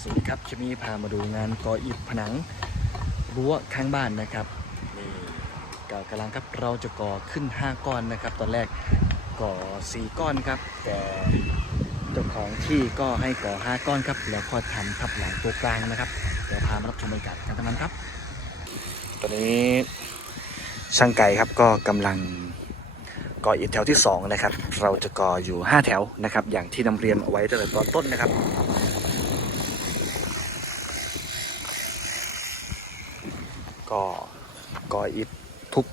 สวัสดีครับคลิปนี้พามาดูงานก่ออิฐผนังรั้วข้างบ้านนะครับนี่ก็กำลังครับเราจะก่อขึ้น 5 ก้อนนะครับ ตอนแรกก่อ 4 ก้อนครับ แต่เจ้าของที่ก็ให้ก่อ 5 ก้อนครับ แล้วก็ทำทับหลังตัวกลางนะครับ เดี๋ยวพามารับชมบรรยากาศกันทั้งนั้นครับ ตอนนี้ช่างไก่ครับก็กำลังก่ออิฐแถวที่2นะครับ เราจะก่ออยู่ 5 แถวนะครับ อย่างที่นำเรียนเอาไว้ตั้งแต่ตอนต้นนะครับ ก็ก่ออิฐทุก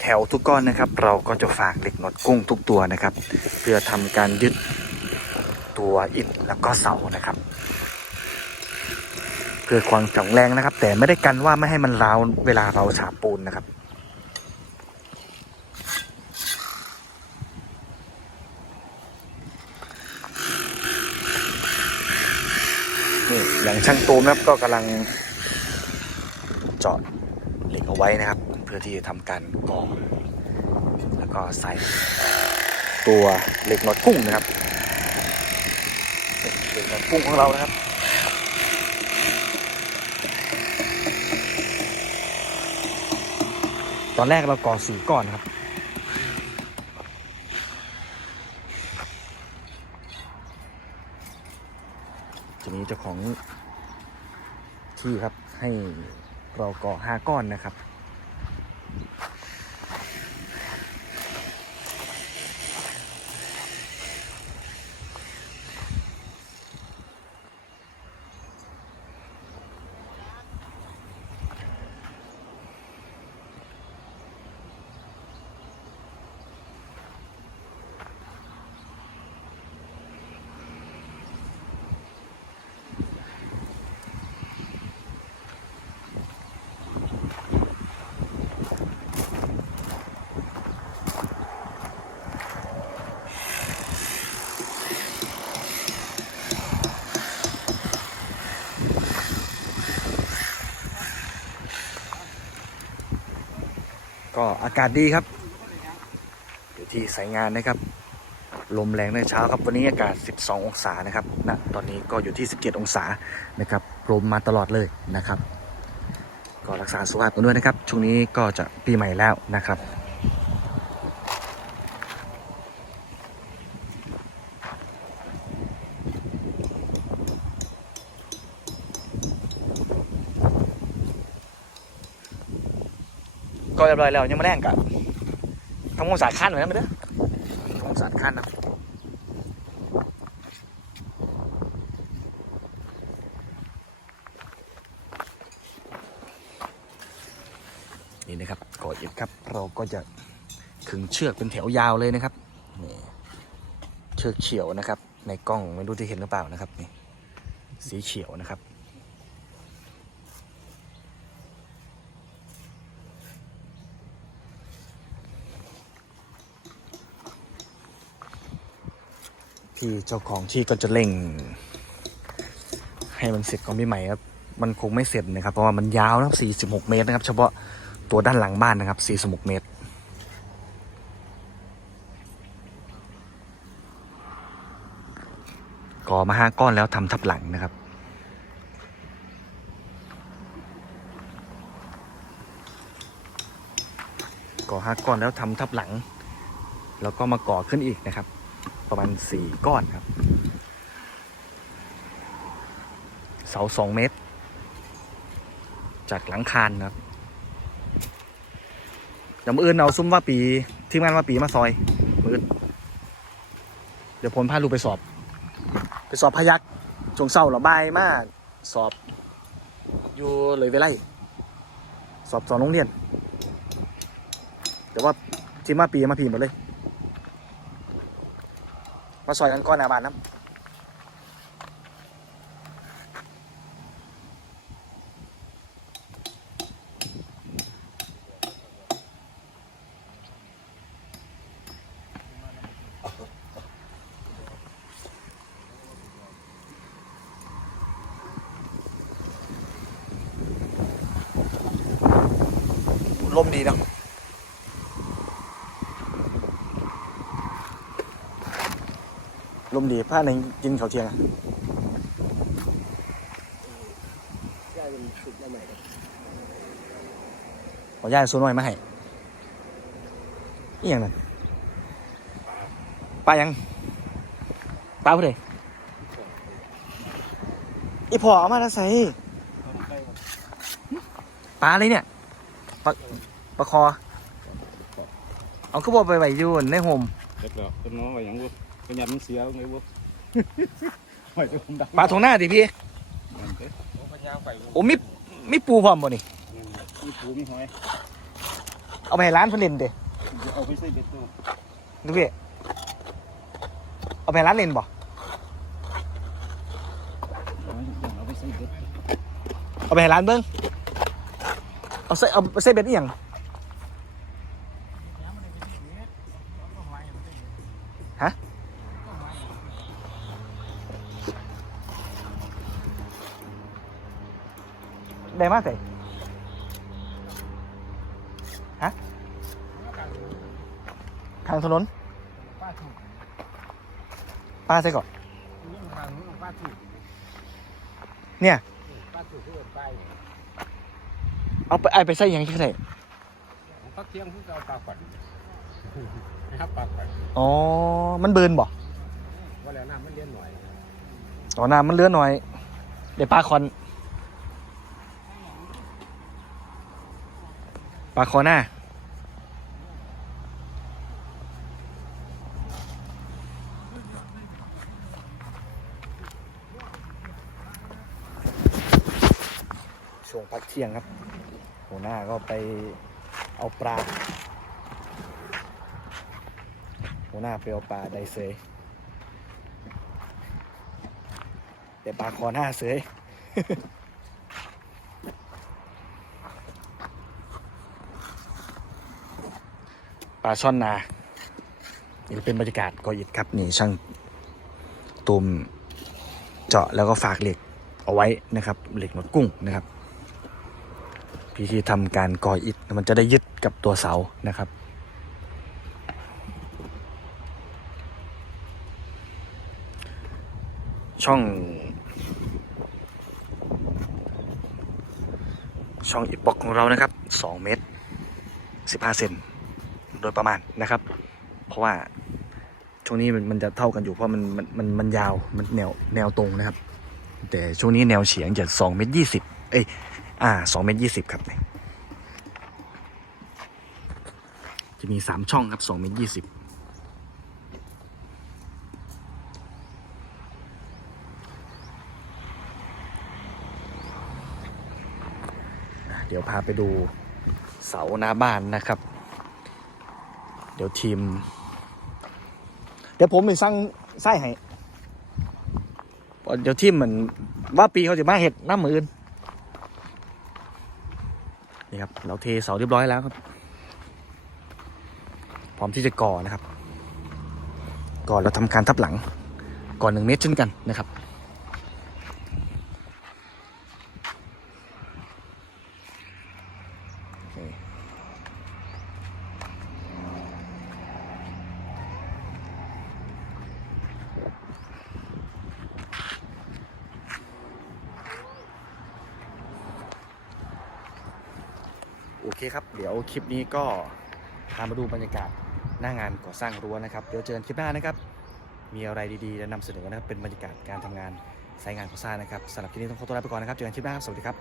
แถวทุกก้อนนะครับ เราก็จะฝากเหล็กหนวดกุ้งทุกตัวนะครับ เพื่อทำการยึดตัวอิฐแล้วก็เสานะครับ เพื่อความแข็งแรงนะครับ แต่ไม่ได้กันว่าไม่ให้มันร้าวเวลาเราฉาบปูนนะครับนี่อย่างช่างตูมนะครับก็กำลัง เจาะเหล็กเอาไว้นะครับ เพื่อที่จะทำการกรอง แล้วก็ใส่ตัวเหล็กน็อตกุ้งนะครับเหล็กน็อตกุ้งของเรานะครับตอนแรกเราก่อสีก่อนครับ ทีนี้เจ้าของที่ครับให้ เราก่อห้าก้อนนะครับ ก็อากาศดีครับ อยู่ที่สายงานนะครับ ลมแรงในเช้าครับ วันนี้อากาศ 12 องศานะครับณตอนนี้ก็อยู่ที่ 17 องศานะครับ ลมมาตลอดเลยนะครับ ก็รักษาสุขภาพกันด้วยนะครับ ช่วงนี้ก็จะปีใหม่แล้วนะครับ ก็เรียบร้อยแล้วยังไม่แรงกับทำความสะอาดขั้นเหมือนกันไหมเด้อทำความสะอาดขั้นนะนี่นะครับก่ออิฐครับ เราก็จะขึงเชือกเป็นแถวยาวเลยนะครับนี่เชือกเขียวนะครับ ในกล้องไม่รู้จะเห็นหรือเปล่านะครับนี่สีเขียวนะครับ พี่เจ้าของที่ก็จะเร่ง ให้มันเสร็จก่อนปีใหม่ครับ มันคงไม่เสร็จนะครับ เพราะว่ามันยาวนะครับ46เมตรนะครับ เฉพาะตัวด้านหลังบ้านนะครับ46เมตรก่อมาห้าก้อนแล้วทำทับหลังนะครับ ก่อห้าก้อนแล้วทำทับหลัง แล้วก็มาก่อขึ้นอีกนะครับ ประมาณสี่ก้อนครับ เสาสองเมตร จากหลังคานครับเดี๋ยวมืออื่นเอาซุ้มว่าปีทีมงานว่าปีมาซอยมืออื่นเดี๋ยวผมพาลูกไปสอบ ไปสอบพยักจงเศร้าหรอบายมากสอบ อยู่เลยไปไล่สอบสอนโรงเรียน แต่ว่าทีมมาปีมาพีหมดเลย มาซอยกันก้อนหนาบานน้ำลมดีเนาะ ลมดีผ้าในกินเขาเทียงอะเป็นสุดมาใหม่ครับขอย่ายโซน้อยมาให้นี่อย่างนั้นปลายังปลาผู้ใดอีพอเอามาแล้วใส่ปลาอะไรเนี่ยปลาปลาคอ เอาก็บอกไปไหวอยู่ในโฮมเด็กแล้วเป็นน้องว่าอย่างบุ เป็นยันมันเสียไงบุไม่เป็นคนดังปลาทงหน้าดิพี่นั่นเด้อโอ้ปัญญาไฟโอ้มีมีปูพร้อมบ่นี่มีปูมีหอยเอาไปให้ร้านเพิ่นเล่นเด้เดี๋ยวเอาไปใส่เบ็ดตัวดูพี่เอาไปให้ร้านเล่นบ่เอาไปใส่เบ็ดเอาไปให้ร้านเบิ้งเอาใส่เอาใส่เบ็ดอีหยัง ได้มากเลยฮะทางถนนป้าถูกป้าใส่ก่อนนี่ทางนู้นป้าถูกเนี่ยป้าถูกที่เปิดป้ายเอาไปไอไปใส่อีหยังที่ไหนผมพักเที่ยงเพิ่งเอาปลาขวัญนะครับปลาขวัญอ๋อ มันเบิร์นบ่ว่าแล้วน้ำมันเลี้ยนหน่อยต่อน้ำมันเหลือหน่อยเดี๋ยวปลาคอน ปลาคอหน้า ช่วงพักเที่ยงครับ หัวหน้าก็ไปเอาปลา หัวหน้าไปเอาปลาไดเซยแต่ปลาคอหน้าเสย ลาช่อนนานี่เป็นบรรยากาศกออิดครับนี่ช่างตุ่มเจาะแล้วก็ฝากเหล็กเอาไว้นะครับ เหล็กหนวดกุ้งนะครับพิธีทำการกออิดมันจะได้ยึดกับตัวเสานะครับ ช่อง ช่องอิปบ็อกของเรานะครับ 2 เมตร 15 เซน โดยประมาณนะครับ เพราะว่าช่วงนี้มันมันจะเท่ากันอยู่เพราะมันมันมันมันยาวมันแนวแนวตรงนะครับ แต่ช่วงนี้แนวเฉียงจะ2เมตร20เอ้ยอ่า2เมตร20ครับเนี่ยจะมี3ช่องครับ2เมตร20เดี๋ยวพาไปดูเสาหน้าบ้านนะครับ เดี๋ยวทีม เดี๋ยวผมไปสร้างไส้ให้เดี๋ยวทีมเหมือนว่าปีเขาจะมาเห็ดน้ามืออื่นนี่ครับ เราเทเสาเรียบร้อยแล้วครับ พร้อมที่จะก่อนะครับ ก่อนเราทำการทับหลัง ก่อนหนึ่งเมตรเช่นกันนะครับ โอเคครับ เดี๋ยวคลิปนี้ก็พามาดูบรรยากาศหน้างานก่อสร้างรั้วนะครับ เดี๋ยวเจอกันคลิปหน้านะครับ มีอะไรดีๆจะนำเสนอนะครับ เป็นบรรยากาศการทำงานสายงานก่อสร้างนะครับสำหรับคลิปนี้ต้องขอตัวลาไปก่อนนะครับ เจอกันคลิปหน้าครับ สวัสดีครับ